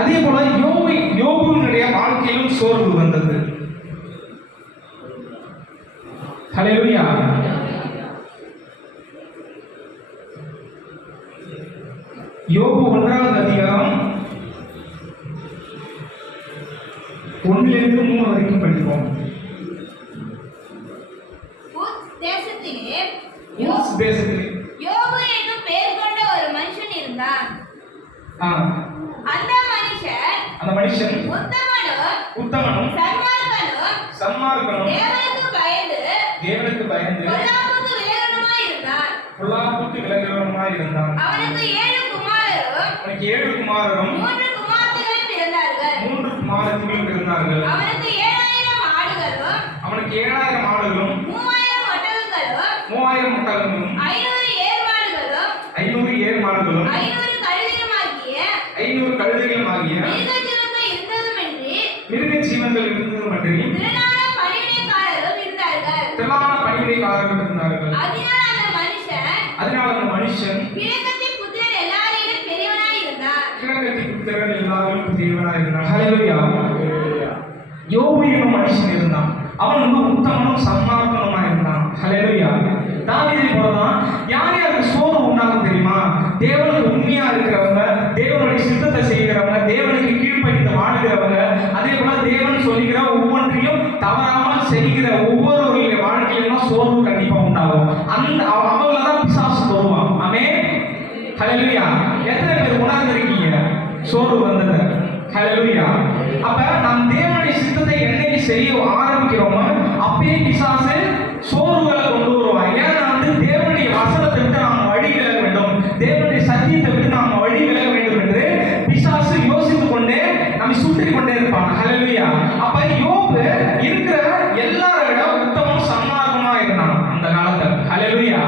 அதே போல யோபுவினுடைய வாழ்க்கையிலும் சோர்வு வந்தது. ஹல்லேலூயா. யோபு 1வது அதிகாரம் 1லிருந்து 3 வரைக்கும் படிப்போம். தேசத்திலே யோபு என்னும் பெயர் கொண்ட ஒரு மனுஷன் இருந்தான். அந்த மனுஷன் உத்தமனும் சன்மார்க்கனும் தேவனுக்கு பயந்து பொல்லாப்புக்கு விலகுனவனுமாய் இருந்தான். அவனுக்கு 7 குமாரரும் 3 குமாரத்திகளும் பிறந்தார்கள். அவனுக்கு 7000 ஆடுகளும் 3000 ஒட்டகங்களும் 500 ஏர் மாடுகளும் 500 கழுதைகளும் ஆகிய மிருக ஜீவன்கள் இருந்ததுமன்றி திரளான பணிவிடைக்காரர்கள் இருந்தார்கள். அதனால் அந்த மனுஷன் கிழக்கத்தி புத்திரர் எல்லாரிலும் பெரியவனாய் இருந்தான். ஹல்லேலூயா. யோபு என்னும் மனுஷன் இருந்தான். அவன் உத்தமனும் சன்மார்க்கனுமாய் இருந்தான். ஹல்லேலூயா. தாவீதை போலதான் யார் யாருக்கு சோர்வு உண்டாகும் தெரியுமா? தேவனுக்கு உண்மையா இருக்கிறவங்க, தேவனுடைய சித்தத்தை செய்கிறவங்க, தேவனுக்கு கீழ்ப்படிந்து வாழ்கிறவங்க, அதே போல தேவன் சொல்லுகிற ஒவ்வொன்றையும் தவறாமல் செய்கிற ஒவ்வொருவருடைய வாழ்க்கையிலும் சோர்வு கண்டிப்பா உண்டாகும். அவங்களதான் பிசாசு வருவான். ஆமென். ஹல்லேலூயா. எத்தனை பேர் உணர்ந்திருக்கீங்க சோர்வு வந்தது? ஹல்லேலூயா. அப்ப நாம் தேவனுடைய சித்தத்தை என்னைக்கு செய்ய ஆரம்பிக்கிறோமோ அப்பயே பிசாசு சோர்வுகளை கொண்டு வருவான். ஏன்னா தேவனுடைய வசனத்தை விட்டு நாம் வழி விலக வேண்டும், தேவனுடைய சத்தியத்தை விட்டு நாம் வழி விலக வேண்டும் என்று பிசாசு யோசித்துக் கொண்டே நம்மை சுற்றி கொண்டே இருப்பான். ஹல்லேலூயா. அப்ப யோபு இருக்கிற எல்லாரை விட உத்தமம் சன்மார்க்கமா இருந்தான் அந்த காலத்துல. ஹல்லேலூயா.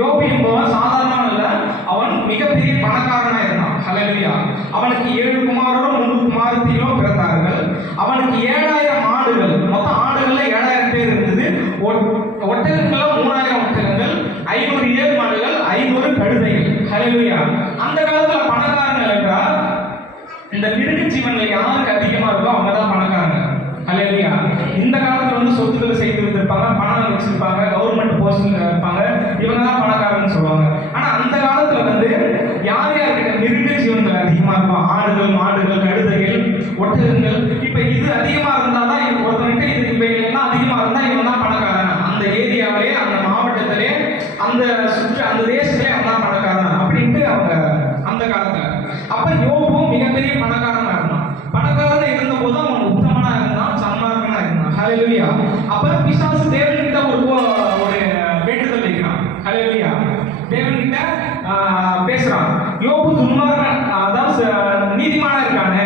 யோபு என்பவன் சாதாரண இல்ல, அவன் மிகப்பெரிய பணக்காரனா இருந்தான். ஹல்லேலூயா. அவனுக்கு 7 குமாரரும் 3 குமாரத்திகளும் பிறந்தார்கள். அவனுக்கு 7000 ஆடுகள், மொத்தம் ஆடுகள்ல 7000 பேர் இருந்தது. ஒட்டகங்கள்ல 3000 ஒட்டகங்கள், 500 ஏர் மாடுகள், 500 கழுதைகள். ஹல்லேலூயா. அந்த காலத்துல பணக்காரங்க என்றால் இந்த மிருக ஜீவன்ல யாருக்கு அதிகமா இருக்கோ அவங்க தான் பணக்காரங்க. ஹல்லேலூயா. இந்த காலத்துல சொத்துக்களை செய்து வச்சிருப்பாங்க, பணம் வச்சிருப்பாங்க, கவர்மெண்ட் போஸ்டிங்ல இருப்பாங்க, இவங்க தான் பணக்காரன்னு சொல்லுவாங்க. ஆனா அந்த காலத்துல யார் யார்கிட்ட மிருக ஜீவன்கள் அதிகமா இருக்கும், ஆடுகள், மாடுகள், கழுதைகள், ஒட்டகங்கள், இப்ப இது அதிகமா இருந்தாதான் ஒருத்தவங்கிட்ட இது இப்ப எல்லாம் அதிகமா இருந்தா இவன் தான் பணக்காரன். அந்த ஏரியாவிலே, அந்த மாவட்டத்திலே, அந்த அந்த தேசத்திலே அவன் தான் பணக்காரன் அப்படின்ட்டு அவங்க அந்த காலத்துல. அப்ப யோபும் மிகப்பெரிய பணக்காரனா இருந்தான். பணக்காரனா இருந்த போது அவன் உத்தமனா இருந்தான், சன்மார்க்கனா இருந்தான். ஹல்லேலூயா. அப்ப பிசாசு தேவன்கிட்ட ஒரு வேண்டுதல் வைக்கிறான். ஹல்லேலூயா. தேவன்கிட்ட பேசுறான். யோபு துன்மார்க்கன், அதாவது நீதிமானா இருக்கானே,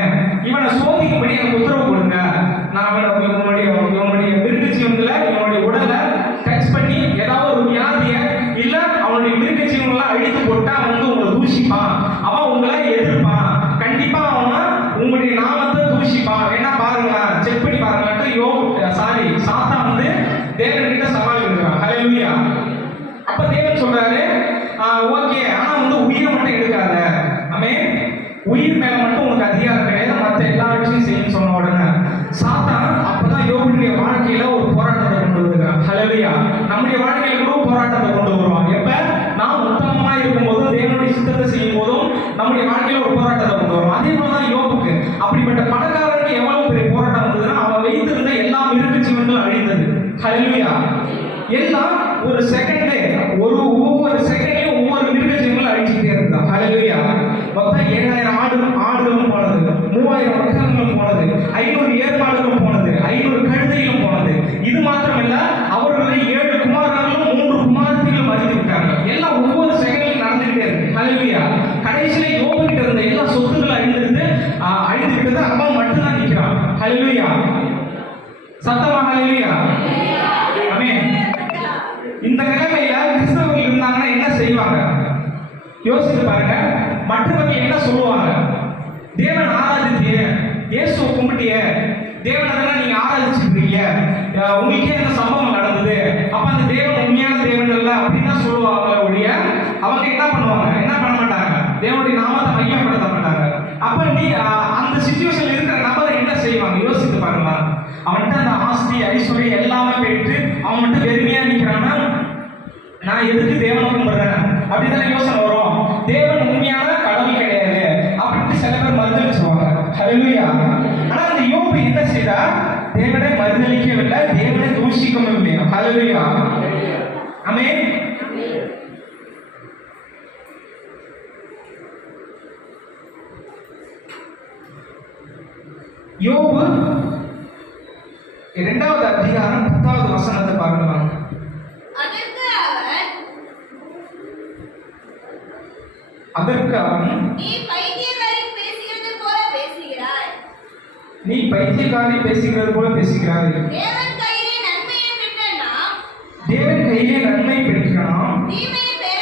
இவனை சோதிக்கும்படி எனக்கு உத்தரவு கொடுங்க. நான் இவனுடைய மிருக ஜீவன்களை, இவனுடைய உடலை டச் பண்ணி ஏதாவது ஒரு வியாதிய இல்ல அவனுடைய மிருக ஜீவன்களை அழித்து போட்டா அவன் உங்களை தூஷிப்பான், அவன் உங்களை எதிர்ப்பான், கண்டிப்பா அவன் உங்களுடைய நாமத்தை தூஷிப்பான், வேணா பாருங்களேன், செக் பண்ணி பாருங்களான்ட்டு சாத்தா தேவன்கிட்ட சவால் விடுறான். ஹல்லேலூயா. அப்ப தேவன் சொல்றாரு, ஓகே, ஆனா உயிரை மட்டும் எடுக்காத. ஆமென். உயிர் மேல மட்டும் உனக்கு அதிகாரம் கிடையாது, மற்ற எல்லா விஷயம் செய்யணும்னு சொன்ன உடனே சாத்தான் அப்பதான் யோபுடைய வாழ்க்கையில ஒரு போராட்டத்தை கொண்டு வருகிறான். ஹல்லேலூயா. நம்முடைய வாழ்க்கையில கூட போராட்டத்தை கொண்டு வருவான். எப்ப நாம் உத்தமமா இருக்கும்போது, தேவனுடைய சித்தத்தை செய்யும் போதும் நம்முடைய வாழ்க்கையில ஒரு போராட்டத்தை கொண்டு வருவோம். அதே போலதான் யோபுக்கு அப்படிப்பட்ட பணக்காரனுக்கு எவ்வளவு பெரிய போராட்டம் வந்ததுன்னா, அவன் வைத்திருந்த எல்லா மிருக ஜீவன்களும் அழிந்தது. ஹல்லேலூயா. எல்லாம் ஒரு செகண்டே, ஒவ்வொரு செகண்ட்லயும் ஒவ்வொரு மிருக ஜீவன்களும் அழிச்சுட்டே இருந்தான். ஹல்லேலூயா. மொத்தம் 7000 ஆடுகளும் போனது, 3000 ஒட்டகங்களும் போனது, 500 ஏர் மாடுகளும் போனது, 500 கழுதைகளும் போனது. இது மாத்திரமல்ல, அவர்களுடைய 7 குமாரர்களும் 3 குமாரத்திகளும் மறித்து விட்டார்கள். எல்லாம் ஒவ்வொரு செகண்ட்ல நடந்துகிட்டே இருக்கு. ஹல்லேலூயா. கடைசியில யோபு கிட்ட இருந்த எல்லா சொத்துக்களும் அழிந்து விட்டது. அவன் மட்டும்தான் நிற்கிறான். ஹல்லேலூயா. சத்தமா ஹல்லேலூயா. ஆமென். இந்த நிலைமையில கிறிஸ்தவர்கள் இருந்தாங்கன்னா என்ன செய்வாங்க யோசித்து பாருங்க. மற்றவங்க என்ன சொல்லுவாங்க? தேவன் ஆராதித்தீங்க, இயேசுவை கும்பிட்டிய, தேவனை நீங்க ஆராதிச்சுருக்கீங்க, உங்களுக்கே இந்த சம்பவம் நடந்தது, அப்ப அந்த தேவன் உண்மையான தேவன் இல்லை அப்படின்னு தான் சொல்லுவாங்க ஒழிய அவங்க என்ன பண்ணுவாங்க? என்ன பண்ண மாட்டாங்க? தேவனுடைய நாமத்தை மையப்படுத்த மாட்டாங்க. அப்ப ஐஸ்வர்யம் எல்லாமே பெற்று அவன் மட்டும் வெறுமையா நிக்கிறான்னா நான் எதுக்கு தேவனை கும்பிடுறேன் அப்படிதானே யோசனை வரும். தேவன் உண்மையான கடவுள் கிடையாது அப்படின்ட்டு சில பேர் மறுதளிச்சுவாங்க. ஹல்லேலூயா. ஆனா அந்த யோபு என்ன செய்தார்? தேவனை மறுதளிக்கவில்லை, தேவனை தூஷிக்கவும் இல்லை. ஹல்லேலூயா. ஆமென். யோபு 2வது அதிகாரம் 10வது வசனத்தை பாருங்க. அதற்கு அவன் நீ பைத்தியக்காரி பேசுகிறது போல பேசுகிறாய். தேவன் கையிலே நன்மை பெற்ற நாம் தீமையை பெற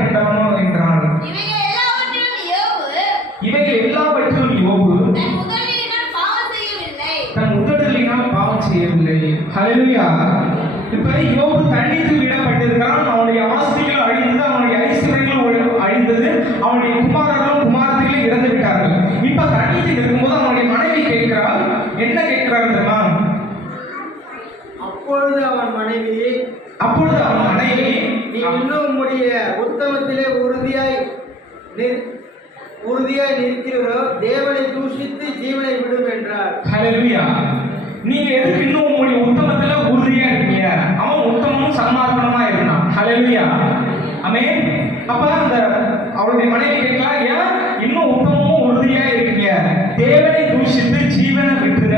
வேண்டாமோ என்றான். இவைகள் எல்லாவற்றிலும் யோபு தன் உதடுகளினால் பாவம் செய்யவில்லை. ஹல்லேலூயா. இப்ப யோபு தண்டித்து விடப்பட்டிருக்கிறான். அவனுடைய ஆஸ்திகள் அழிந்தது, அவனுடைய ஐஸ்வர்யங்கள் அழிந்தது, அவனுடைய குமாரர்களும் குமாரத்திலே இறந்து விட்டார்கள். இப்ப தண்டித்து இருக்கும்போது அவனுடைய மனைவி கேட்கிறாள். என்ன கேட்கிறாள் தெரியுமா? அப்பொழுது அவன் மனைவி நீ இன்னும் உம்முடைய உத்தமத்திலே உறுதியாய் நிற்கிறோ தேவனை தூஷித்து ஜீவனை விடும் என்றார். ஹல்லேலூயா. நீங்க எதுக்கு இன்னும் உங்களுடைய உத்தம